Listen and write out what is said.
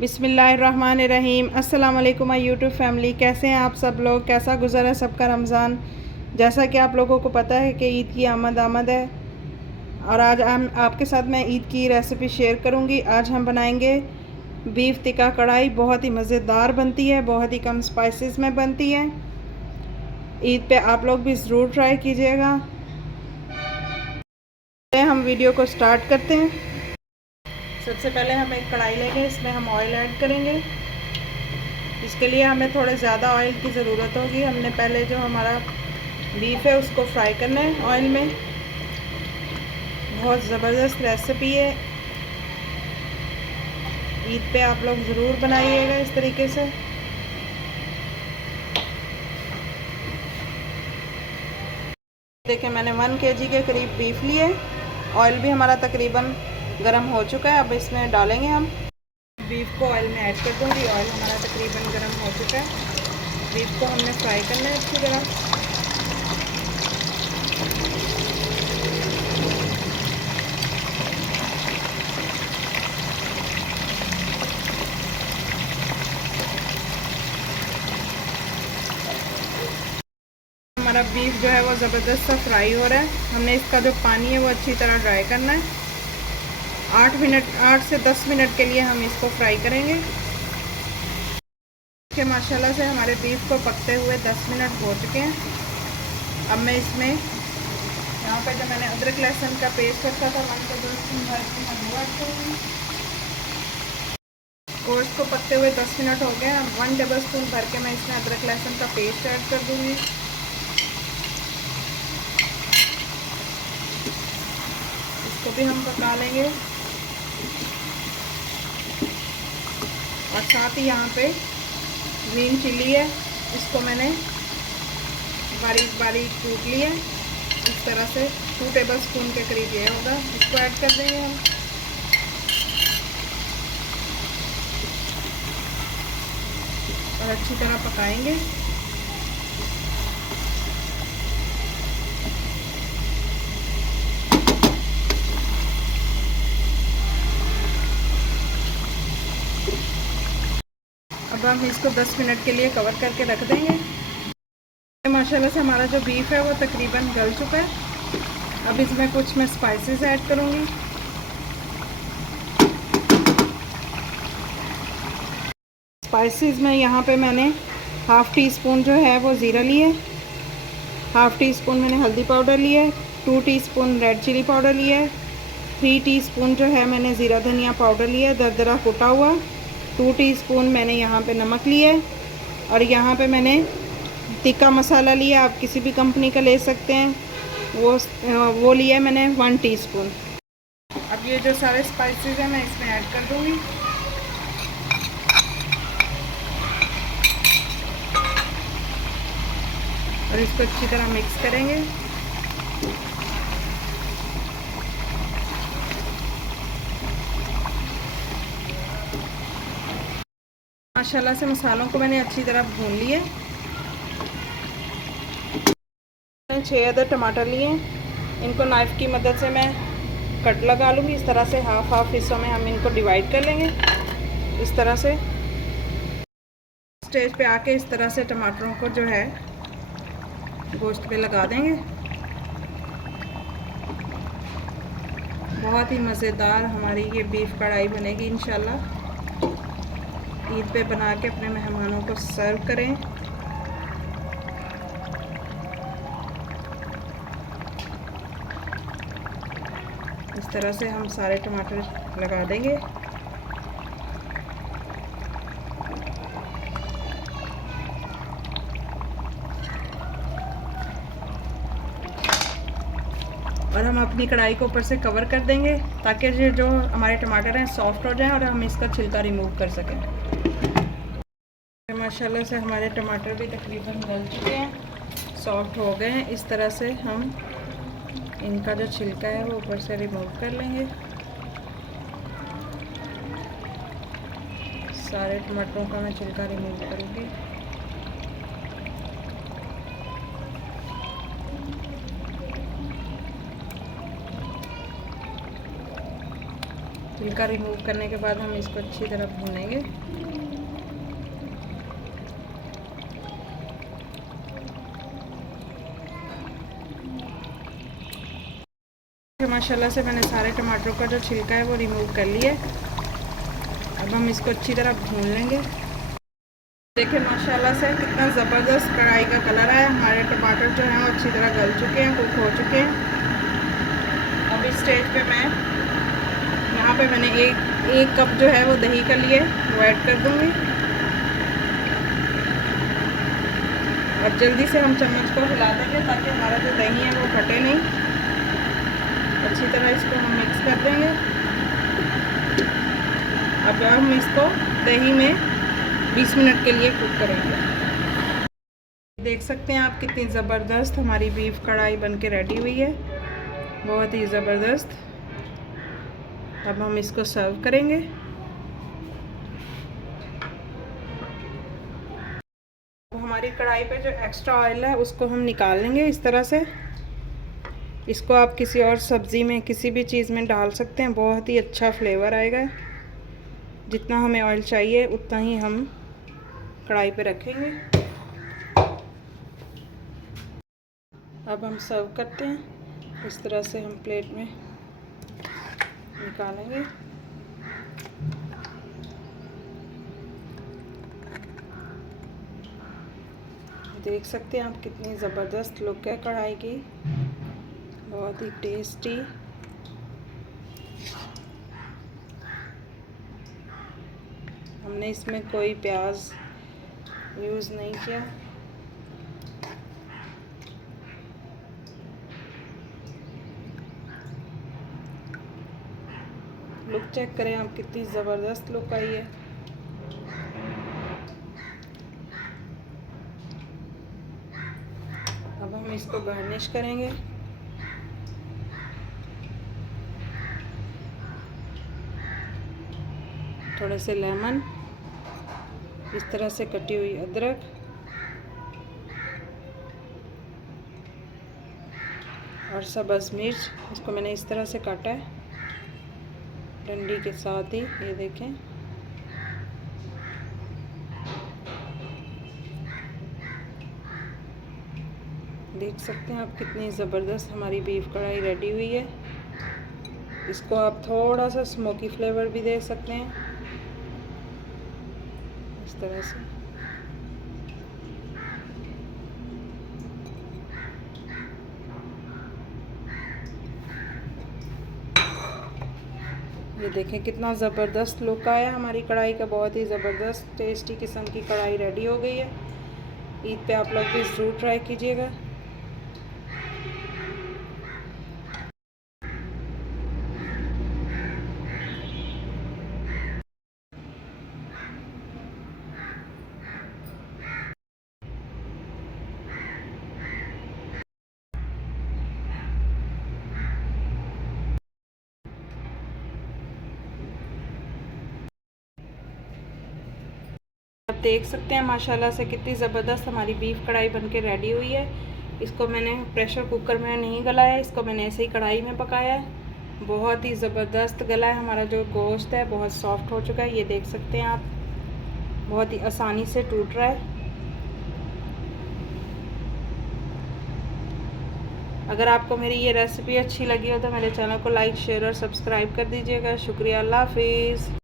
बिस्मिल्लाहिर्रहमानिर्रहीम। अस्सलाम वालेकुम माय यूट्यूब फैमिली। कैसे हैं आप सब लोग? कैसा गुज़रा सबका रमज़ान? जैसा कि आप लोगों को पता है कि ईद की आमद है और आज हम आपके साथ मैं ईद की रेसिपी शेयर करूंगी। आज हम बनाएंगे बीफ टिक्का कढ़ाई। बहुत ही मज़ेदार बनती है, बहुत ही कम स्पाइसेस में बनती है। ईद पे आप लोग भी ज़रूर ट्राई कीजिएगा। हम वीडियो को स्टार्ट करते हैं। सबसे पहले हम एक कढ़ाई लेंगे, इसमें हम ऑयल ऐड करेंगे। इसके लिए हमें थोड़े ज़्यादा ऑयल की ज़रूरत होगी। हमने पहले जो हमारा बीफ है उसको फ्राई करना है ऑयल में। बहुत ज़बरदस्त रेसिपी है, ईद पे आप लोग ज़रूर बनाइएगा इस तरीके से। देखिए मैंने 1 केजी के करीब बीफ लिए। ऑयल भी हमारा तकरीबन गर्म हो चुका है। अब इसमें डालेंगे हम बीफ को, ऑयल में ऐड कर दूँगी। ऑयल हमारा तकरीबन गर्म हो चुका है। बीफ को हमने फ्राई करना है अच्छी तरह। हमारा बीफ जो है वो ज़बरदस्त सा फ्राई हो रहा है। हमने इसका जो पानी है वो अच्छी तरह ड्राई करना है। 8 से 10 मिनट के लिए हम इसको फ्राई करेंगे। कि माशाल्लाह से हमारे बीफ को पकते हुए 10 मिनट हो चुके हैं। अब मैं इसमें यहाँ पे जो मैंने अदरक लहसुन का पेस्ट रखा था 1 टेबल स्पून भर के मैं वो ऐड करूँगी। गोश्त को पकते हुए 10 मिनट हो गए। अब 1 टेबल स्पून भर के मैं इसमें अदरक लहसुन का पेस्ट ऐड कर दूँगी। इसको भी हम पका लेंगे और साथ ही यहाँ पे ग्रीन चिली है, इसको मैंने बारीक बारीक कूट लिया इस तरह से। 2 टेबल स्पून के करीब ये होगा। इसको ऐड कर देंगे हम और अच्छी तरह पकाएंगे। अब हम इसको 10 मिनट के लिए कवर करके रख देंगे। माशाल्लाह से हमारा जो बीफ है वो तकरीबन गल चुका है। अब इसमें कुछ मैं स्पाइसेस ऐड करूँगी। स्पाइसेस में यहाँ पे मैंने हाफ़ टी स्पून जो है वो ज़ीरा लिए, हाफ़ टी स्पून मैंने हल्दी पाउडर लिया है, 2 टीस्पून रेड चिली पाउडर लिया है, 3 टीस्पून जो है मैंने ज़ीरा धनिया पाउडर लिया है दरदरा कुटा हुआ, 2 टीस्पून मैंने यहाँ पे नमक लिया है और यहाँ पे मैंने टिक्का मसाला लिया। आप किसी भी कंपनी का ले सकते हैं, वो लिया है मैंने 1 टीस्पून। अब ये जो सारे स्पाइसेस हैं मैं इसमें ऐड कर दूँगी। और इसको अच्छी तरह मिक्स करेंगे। माशाल्लाह से मसालों को मैंने अच्छी तरह भून लिए। 6 अदर टमाटर लिए, इनको नाइफ़ की मदद से मैं कट लगा लूँगी। इस तरह से हाफ हाफ हिस्सों में हम इनको डिवाइड कर लेंगे। इस तरह से स्टेज पे आके इस तरह से टमाटरों को जो है गोश्त पे लगा देंगे। बहुत ही मज़ेदार हमारी ये बीफ कढ़ाई बनेगी इंशाल्लाह। ईद पे बना के अपने मेहमानों को सर्व करें। इस तरह से हम सारे टमाटर लगा देंगे। और हम अपनी कढ़ाई को ऊपर से कवर कर देंगे ताकि जो हमारे टमाटर हैं सॉफ्ट हो जाएं और हम इसका छिलका रिमूव कर सकें। माशाल्लाह से हमारे टमाटर भी तकरीबन गल चुके हैं, सॉफ्ट हो गए हैं। इस तरह से हम इनका जो छिलका है वो ऊपर से रिमूव कर लेंगे। सारे टमाटरों का मैं छिलका रिमूव करूँगी। छिलका रिमूव करने के बाद हम इसको अच्छी तरह भूनेंगे। माशाल्लाह से मैंने सारे टमाटरों का जो छिलका है वो रिमूव कर लिया। अब हम इसको अच्छी तरह भून लेंगे। देखिए माशाल्लाह से कितना ज़बरदस्त कढ़ाई का कलर है। हमारे टमाटर जो हैं वो अच्छी तरह गल चुके हैं, कुक हो चुके हैं। अब इस स्टेज पे मैं यहाँ पे मैंने एक कप जो है वो दही का लिए वो ऐड कर दूँगी। और जल्दी से हम चम्मच को हिला देंगे ताकि हमारा जो दही है वो फटे नहीं। अच्छी तरह इसको हम मिक्स कर देंगे। अब हम इसको दही में 20 मिनट के लिए कुक करेंगे। देख सकते हैं आप कितनी ज़बरदस्त हमारी बीफ कढ़ाई बनके रेडी हुई है, बहुत ही ज़बरदस्त। अब हम इसको सर्व करेंगे। हमारी कढ़ाई पे जो एक्स्ट्रा ऑयल है उसको हम निकाल लेंगे इस तरह से। इसको आप किसी और सब्ज़ी में, किसी भी चीज़ में डाल सकते हैं, बहुत ही अच्छा फ्लेवर आएगा। जितना हमें ऑयल चाहिए उतना ही हम कढ़ाई पे रखेंगे। अब हम सर्व करते हैं। इस तरह से हम प्लेट में निकालेंगे। देख सकते हैं आप कितनी ज़बरदस्त लुक है कढ़ाई की, बहुत ही टेस्टी। हमने इसमें कोई प्याज यूज़ नहीं किया। लुक चेक करें आप, कितनी ज़बरदस्त लुक आई है। अब हम इसको गार्निश करेंगे। थोड़े से लेमन, इस तरह से कटी हुई अदरक और सब्ज़ मिर्च, इसको मैंने इस तरह से काटा है डंडी के साथ ही, ये देखें। देख सकते हैं आप कितनी ज़बरदस्त हमारी बीफ कढ़ाई रेडी हुई है। इसको आप थोड़ा सा स्मोकी फ्लेवर भी दे सकते हैं इस तरह से। ये देखें कितना ज़बरदस्त लुक आया हमारी कढ़ाई का, बहुत ही ज़बरदस्त टेस्टी किस्म की कढ़ाई रेडी हो गई है। ईद पे आप लोग भी ज़रूर ट्राई कीजिएगा। आप देख सकते हैं माशाल्लाह से कितनी ज़बरदस्त हमारी बीफ कढ़ाई बनके रेडी हुई है। इसको मैंने प्रेशर कुकर में नहीं गलाया, इसको मैंने ऐसे ही कढ़ाई में पकाया है। बहुत ही ज़बरदस्त गला है हमारा जो गोश्त है, बहुत सॉफ्ट हो चुका है। ये देख सकते हैं आप, बहुत ही आसानी से टूट रहा है। अगर आपको मेरी ये रेसिपी अच्छी लगी हो तो मेरे चैनल को लाइक, शेयर और सब्सक्राइब कर दीजिएगा। शुक्रिया, अल्लाह हाफिज़।